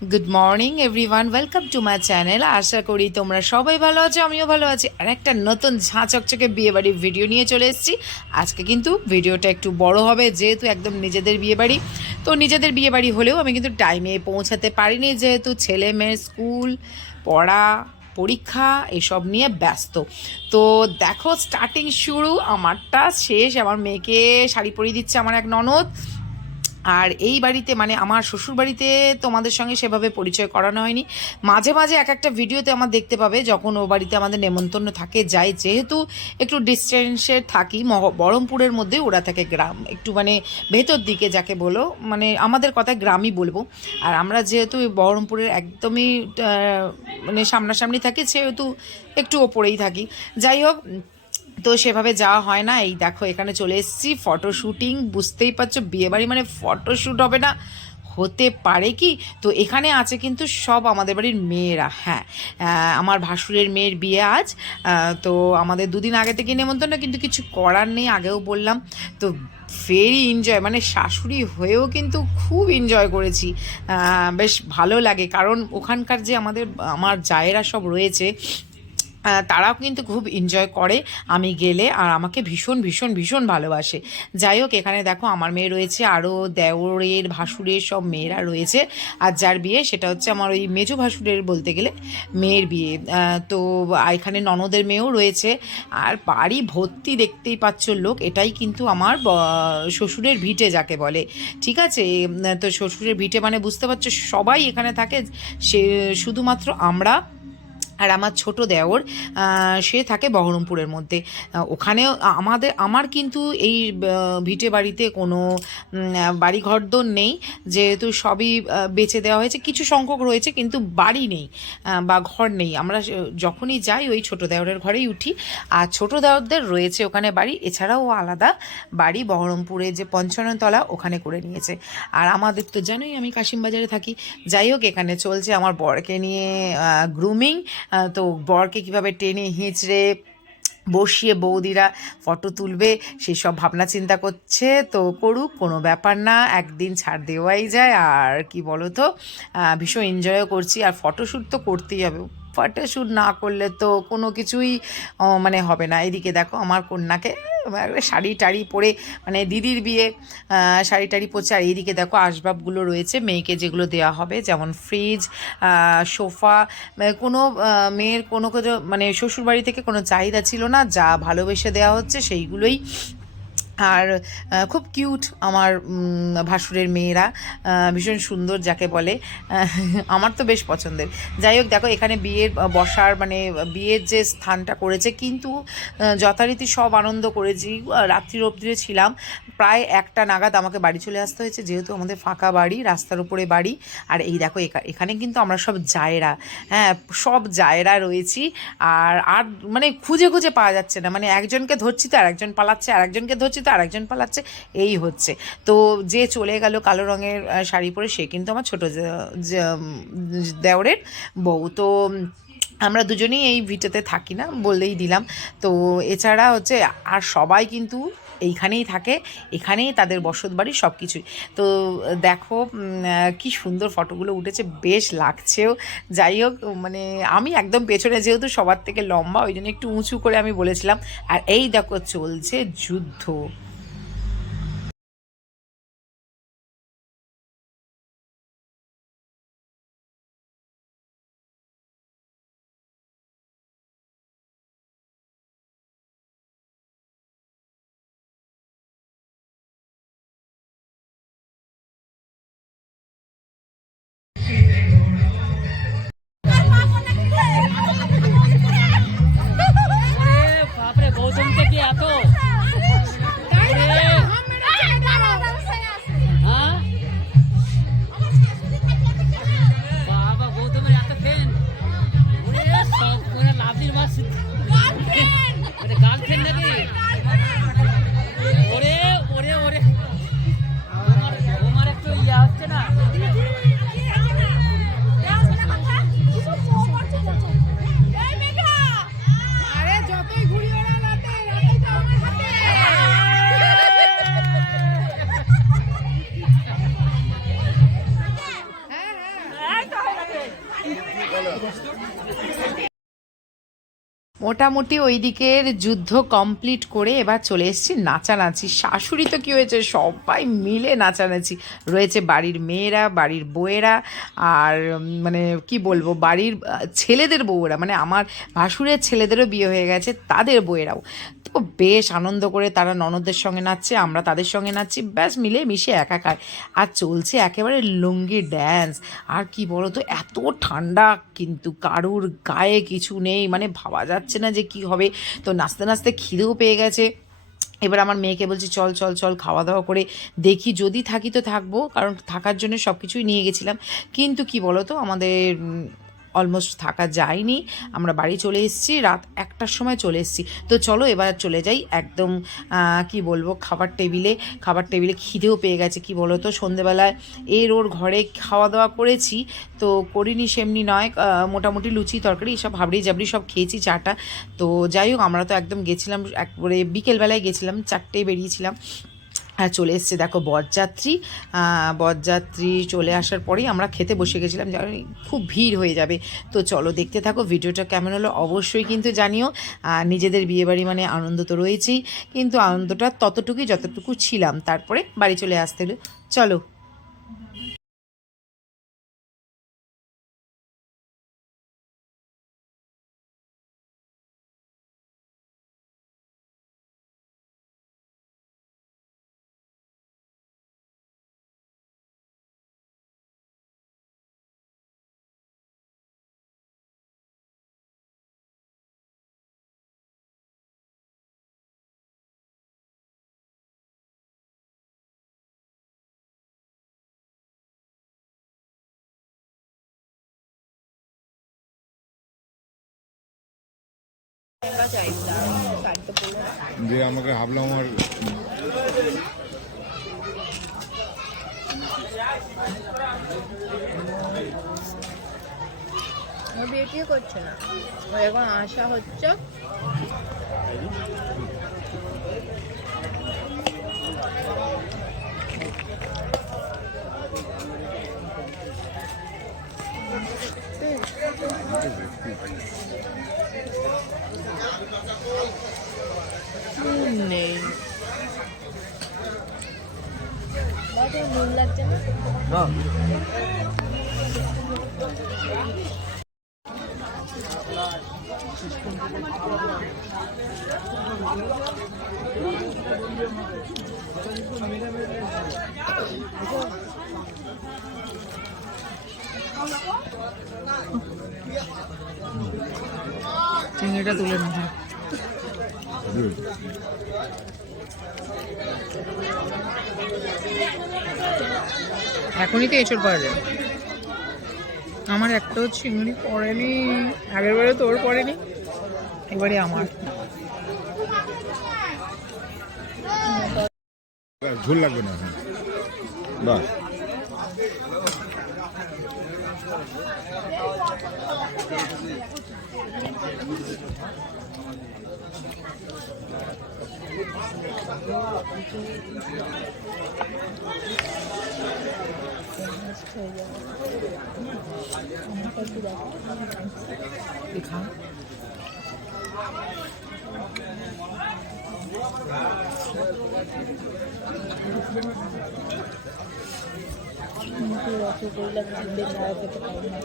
Good morning everyone welcome to my channel আশা করি তোমরা সবাই ভালো আছো, আমিও ভালো আছি। আর একটা নতুন ঝাঁ চকচকে বিয়েবাড়ির ভিডিও নিয়ে চলে এসেছি। আজকে কিন্তু ভিডিওটা একটু বড় হবে, যেহেতু একদম নিজেদের বিয়েবাড়ি। তো নিজেদের বিয়েবাড়ি হলেও আমি কিন্তু টাইমে পৌঁছাতে পারিনি, যেহেতু ছেলে মেয়ের স্কুল, পড়া, পরীক্ষা, এসব নিয়ে ব্যস্ত। তো দেখো স্টার্টিং শুরু, আমারটা শেষ। আমার মেয়েকে শাড়ি পরিয়ে দিচ্ছে আমার এক ননদ। আর এই বাড়িতে মানে আমার শ্বশুর বাড়িতে তোমাদের সঙ্গে সেভাবে পরিচয় করানো হয়নি। মাঝে মাঝে এক একটা ভিডিওতে আমার দেখতে পাবে যখন ও বাড়িতে আমাদের নেমন্তন্ন থাকে, যাই। যেহেতু একটু ডিস্টেন্সে থাকি বহরমপুরের মধ্যে ওরা থাকে গ্রাম, একটু মানে ভেতর দিকে যাকে বলো মানে আমাদের কথায় গ্রামই বলব। আর আমরা যেহেতু বহরমপুরের একদমই মানে সামনাসামনি থাকি, সেহেতু একটু ওপরেই থাকি। যাই হোক তো সেভাবে যাওয়া হয় না। এই দেখো, এখানে চলে এসেছি শুটিং বুঝতেই পারছ, বিয়েবাড়ি মানে ফটো শ্যুট হবে না, হতে পারে কি? তো এখানে আছে কিন্তু সব আমাদের বাড়ির মেয়েরা হ্যাঁ। আমার ভাসুরের মেয়ের বিয়ে আজ তো আমাদের দুদিন আগে থেকে নেমন্তন্ন, কিন্তু কিছু করার নেই, আগেও বললাম। তো ভেরি এনজয় মানে শাশুড়ি হয়েও কিন্তু খুব এনজয় করেছি। বেশ ভালো লাগে, কারণ ওখানকার যে আমাদের, আমার জায়েরা সব রয়েছে তারাও কিন্তু খুব এনজয় করে। আমি গেলে আর আমাকে ভীষণ ভীষণ ভীষণ ভালোবাসে। যাই হোক, এখানে দেখো আমার মেয়ে রয়েছে আরও দেওরের, ভাসুরের সব মেয়েরা রয়েছে। আর যার বিয়ে, সেটা হচ্ছে আমার ওই মেজো ভাসুরের বলতে গেলে মেয়ের বিয়ে। তো এখানে ননদের মেয়েও রয়েছে। আর বাড়ি ভর্তি দেখতেই পাচ্ছ লোক, এটাই কিন্তু আমার শ্বশুরের ভিটে যাকে বলে। ঠিক আছে? তো শ্বশুরের ভিটে মানে বুঝতে পারছ, সবাই এখানে থাকে। সে, শুধুমাত্র আমরা আর আমার ছোট দেওর সে থাকে বহরমপুরের মধ্যে। আহ, ওখানেও আমাদের আমার কিন্তু এই ভিটে বাড়িতে কোনো বাড়ি ঘরদোর নেই। যেহেতু সবই বেচে দেওয়া হয়েছে কিছু সংখ্যক রয়েছে কিন্তু বাড়ি নেই বা ঘর নেই। আমরা যখনই যাই ওই ছোট দেওরের ঘরেই উঠি। আর ছোট দেওরদের রয়েছে ওখানে বাড়ি। এছাড়াও আলাদা বাড়ি বহরমপুরে যে পঞ্চান্নতলা ওখানে করে নিয়েছে। আর আমাদের তো জানোই আমি কাশিমবাজারে থাকি। যাই হোক এখানে চলছে আমার বরকে নিয়ে গ্রুমিং তো বরকে কীভাবে টেনে হিঁচড়ে বসিয়ে বৌদিরা ফটো তুলবে সেই সব ভাবনা চিন্তা করছে। তো করুক, কোনো ব্যাপার না, একদিন ছাড় দেওয়াই যায়। আর কি বলো তো ভীষণ এনজয়ও করছি। আর ফটোশ্যুট তো করতেই হবে। ফটোশ্যুট না করলে তো কোনো কিছুই মানে হবে না। এদিকে দেখো, আমার কন্যাকে শাড়ি টাড়ি পরে মানে দিদির বিয়ে শাড়ি টাড়ি পরছে। আর এইদিকে দেখো আসবাবগুলো রয়েছে, মেয়েকে যেগুলো দেওয়া হবে, যেমন ফ্রিজ সোফা কোনো মেয়ের কোনো কোনো মানে শ্বশুরবাড়ি থেকে কোনো চাহিদা ছিল না, যা ভালোবেসে দেওয়া হচ্ছে সেইগুলোই আর খুব কিউট আমার ভাসুরের মেয়েরা ভীষণ সুন্দর যাকে বলে আমার তো বেশ পছন্দের। যাই হোক, দেখো, এখানে বিয়ের বসার মানে বিয়ের যে স্থানটা করেছে, কিন্তু যথারীতি সব আনন্দ করেছি। রাত্রির অবধি ছিলাম, প্রায় একটা নাগাদ আমাকে বাড়ি চলে আসতে হয়েছে, যেহেতু আমাদের ফাঁকা বাড়ি, রাস্তার উপরে বাড়ি। আর এই দেখো, এখা- এখানে কিন্তু আমরা সব জায়রা হ্যাঁ সব জায়রা রয়েছি। আর আর মানে খুঁজে খুঁজে পাওয়া যাচ্ছে না। মানে একজনকে ধরছি তো, আরেকজন পালাচ্ছে, আরেকজনকে ধরছি তো আরেকজন পালাচ্ছে, এই হচ্ছে। তো যে চলে গেল কালো রঙের শাড়ি পরে, সে কিন্তু আমার ছোটো দেওরের বউ। তো আমরা দুজনেই এই ভিটেতে থাকি না বলেই দিলাম। তো এছাড়া হচ্ছে, আর সবাই কিন্তু এইখানেই থাকে, এখানেই তাদের বসত বাড়ি সব কিছুই তো দেখো কি সুন্দর ফটোগুলো উঠেছে, বেশ লাগছেও। যাই হোক মানে আমি একদম পেছনে যেহেতু সবার থেকে লম্বা, ওই জন্য একটু উঁচু করে আমি বলেছিলাম। আর এই দেখো, চলছে যুদ্ধ। Classic. মোটামুটি ওই দিকের যুদ্ধ কমপ্লিট করে এবার চলে এসেছি নাচানাচি। শাশুড়ি তো কী হয়েছে? সবাই মিলে নাচানাচি। রয়েছে বাড়ির মেয়েরা, বাড়ির বউয়েরা, আর মানে কি বলব, বাড়ির ছেলেদের বউয়েরা মানে আমার ভাসুরের ছেলেদেরও বিয়ে হয়ে গেছে, তাদের বউয়েরাও। তো বেশ আনন্দ করে তারা ননদের সঙ্গে নাচছে, আমরা তাদের সঙ্গে নাচছি, ব্যাস মিলে মিশে একাকার। আর চলছে একেবারে লুঙ্গি ড্যান্স আর কি বলো তো এত ঠান্ডা কিন্তু, কারুর গায়ে কিছু নেই মানে ভাবা যাচ্ছে না যে কি হবে। তো নাস্তে নাস্তে খিদেও পেয়ে গেছে। এবার আমার মেয়েকে বলছি, চল চল চল খাওয়া দাওয়া করে দেখি, যদি থাকি তো থাকব। কারণ থাকার জন্য সব কিছুই নিয়ে গেছিলাম। কিন্তু কি বলো তো আমাদের অলমোস্ট থাকা যায়নি। আমরা বাড়ি চলে এসেছি, রাত একটার সময় চলে এসেছি। তো চলো এবার চলে যাই একদম কি বলব, খাবার টেবিলে। খাবার টেবিলে খিদেও পেয়ে গেছে, কি বলো তো? সন্ধেবেলায় এর ওর ঘরে খাওয়া দাওয়া করেছি। তো করিনি সেমনি নয় মোটামুটি লুচি, তরকারি সব হাবড়ি জাবড়ি সব খেয়েছি চাটা। তো যাই হোক, আমরা তো একদম গেছিলাম, একবারে বিকেলবেলায় গেছিলাম চারটে বেরিয়েছিলাম। আর চলে এসছে। দেখো, বরযাত্রী। বরযাত্রী চলে আসার পরেই আমরা খেতে বসে গেছিলাম জানি খুব ভিড় হয়ে যাবে। তো চলো, দেখতে থাকো, ভিডিওটা কেমন হলো অবশ্যই কিন্তু জানিও। নিজেদের বিয়েবাড়ি মানে আনন্দ তো রয়েছেই, কিন্তু আনন্দটা ততটুকুই যতটুকু ছিলাম। তারপরে বাড়ি চলে আসতে হলো। চলো। যে আমাকে ভাবলাম আমার বিয়ে করছে না। এখন আশা হচ্ছে নেই নুন লাগছে না। চিংড়িটা তুলে না এখনই তো এঁচড় পাওয়া যায়। আমার একটাও চিংড়ি পড়েনি, আগের বারে তোর পড়েনি এবারে আমার। ঝোল লাগবে না। এখন বাস দেখা রসগোল্লা চিনতে ছাড়া খেতে পারে না।